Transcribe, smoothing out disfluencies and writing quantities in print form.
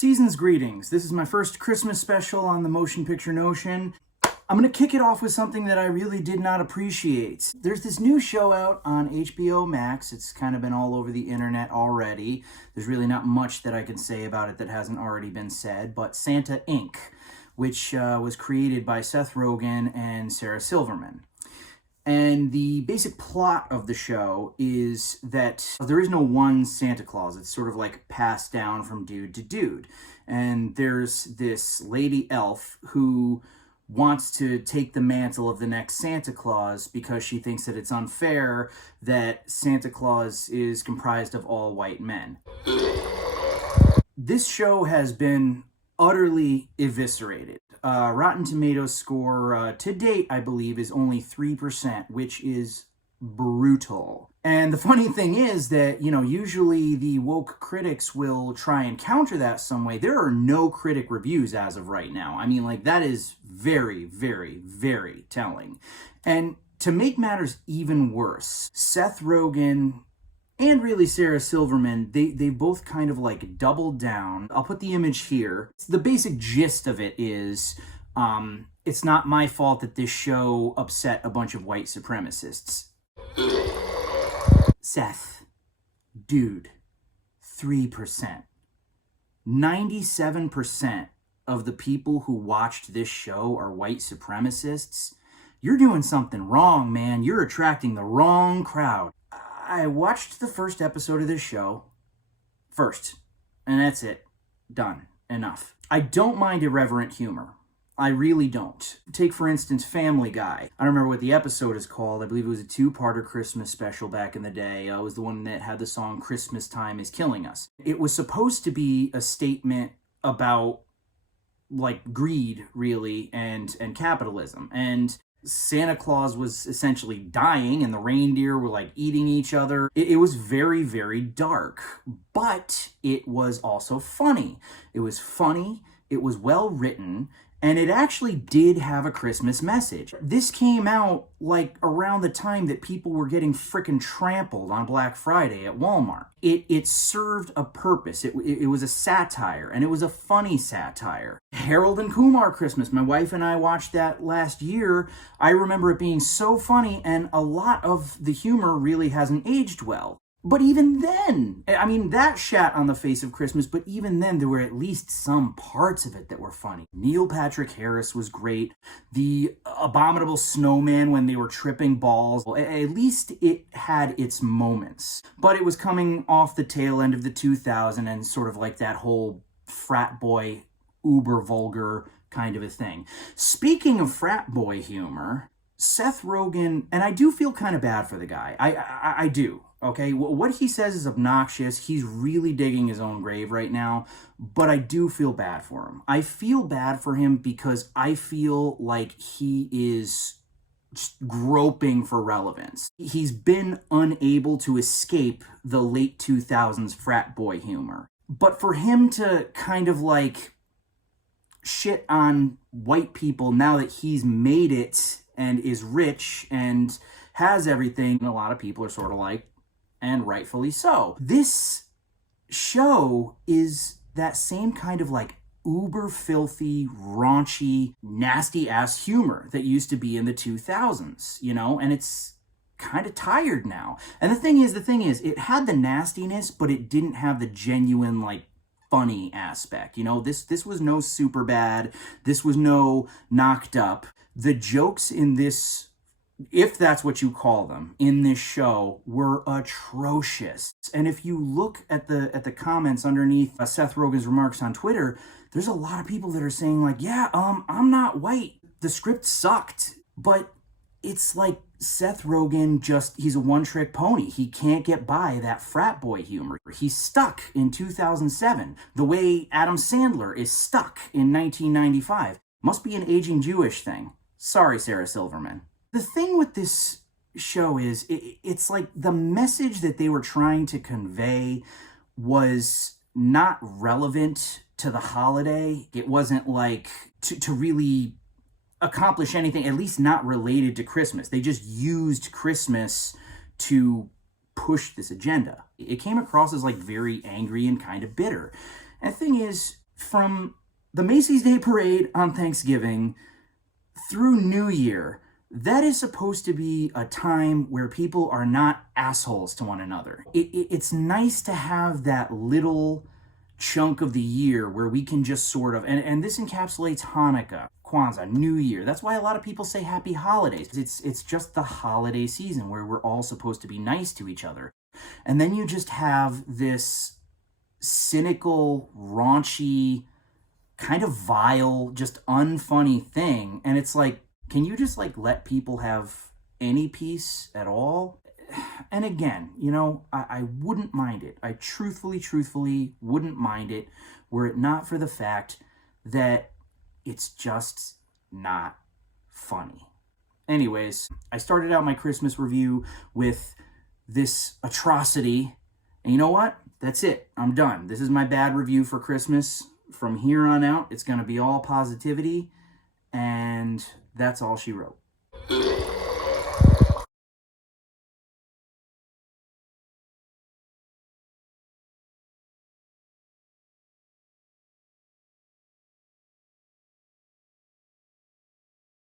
Season's greetings. This is my first Christmas special on the Motion Picture Notion. I'm going to kick it off with something that I really did not appreciate. There's this new show out on HBO Max. It's kind of been all over the internet already. There's really not much that I can say about it that hasn't already been said, but Santa Inc., which was created by Seth Rogen and Sarah Silverman. And the basic plot of the show is that there is no one Santa Claus. It's sort of like passed down from dude to dude. And there's this lady elf who wants to take the mantle of the next Santa Claus because she thinks that it's unfair that Santa Claus is comprised of all white men. This show has been utterly eviscerated. Rotten Tomatoes score to date, I believe, is only 3%, which is brutal. And the funny thing is that, usually the woke critics will try and counter that some way. There are no critic reviews as of right now. I mean, that is very, very, very telling. And to make matters even worse, Seth Rogen and really Sarah Silverman, they both kind of doubled down. I'll put the image here. The basic gist of it is, it's not my fault that this show upset a bunch of white supremacists. Seth, dude, 3%. 97% of the people who watched this show are white supremacists. You're doing something wrong, man. You're attracting the wrong crowd. I watched the first episode of this show first, and that's it. Done. Enough. I don't mind irreverent humor. I really don't. Take, for instance, Family Guy. I don't remember what the episode is called. I believe it was a two-parter Christmas special back in the day. It was the one that had the song Christmas Time is Killing Us. It was supposed to be a statement about, greed, really, and capitalism. And Santa Claus was essentially dying and the reindeer were eating each other. It was very, very dark, but it was also funny. It was funny, it was well written, and it actually did have a Christmas message. This came out around the time that people were getting frickin' trampled on Black Friday at Walmart. It served a purpose. It was a satire, and it was a funny satire. Harold and Kumar Christmas, my wife and I watched that last year. I remember it being so funny, and a lot of the humor really hasn't aged well. But even then, that shat on the face of Christmas, but even then, there were at least some parts of it that were funny. Neil Patrick Harris was great. The abominable snowman when they were tripping balls, at least it had its moments. But it was coming off the tail end of the 2000s and sort of that whole frat boy, uber vulgar kind of a thing. Speaking of frat boy humor, Seth Rogen, and I do feel kind of bad for the guy. I do. Okay, what he says is obnoxious. He's really digging his own grave right now, but I do feel bad for him. I feel bad for him because I feel like he is just groping for relevance. He's been unable to escape the late 2000s frat boy humor. But for him to kind of shit on white people now that he's made it and is rich and has everything, a lot of people are sort of and rightfully so. This show is that same kind of uber filthy, raunchy, nasty ass humor that used to be in the 2000s, and it's kind of tired now. And the thing is, it had the nastiness, but it didn't have the genuine, funny aspect. This was no Superbad. This was no Knocked Up. The jokes in this, if that's what you call them, in this show were atrocious. And if you look at the comments underneath Seth Rogen's remarks on Twitter, there's a lot of people that are saying I'm not white. The script sucked. But it's Seth Rogen he's a one-trick pony. He can't get by that frat boy humor. He's stuck in 2007, the way Adam Sandler is stuck in 1995. Must be an aging Jewish thing. Sorry, Sarah Silverman. The thing with this show is, it's the message that they were trying to convey was not relevant to the holiday. It wasn't to really accomplish anything, at least not related to Christmas. They just used Christmas to push this agenda. It came across as very angry and kind of bitter. And the thing is, from the Macy's Day Parade on Thanksgiving through New Year, that is supposed to be a time where people are not assholes to one another. It's nice to have that little chunk of the year where we can just sort of, and this encapsulates Hanukkah, Kwanzaa, New Year. That's why a lot of people say happy holidays. It's just the holiday season where we're all supposed to be nice to each other. And then you just have this cynical, raunchy, kind of vile, just unfunny thing. And it's like, can you just like let people have any peace at all? And again, you know, I wouldn't mind it. I truthfully wouldn't mind it were it not for the fact that it's just not funny. Anyways, I started out my Christmas review with this atrocity. And you know what? That's it. I'm done. This is my bad review for Christmas. From here on out, it's going to be all positivity. And that's all she wrote.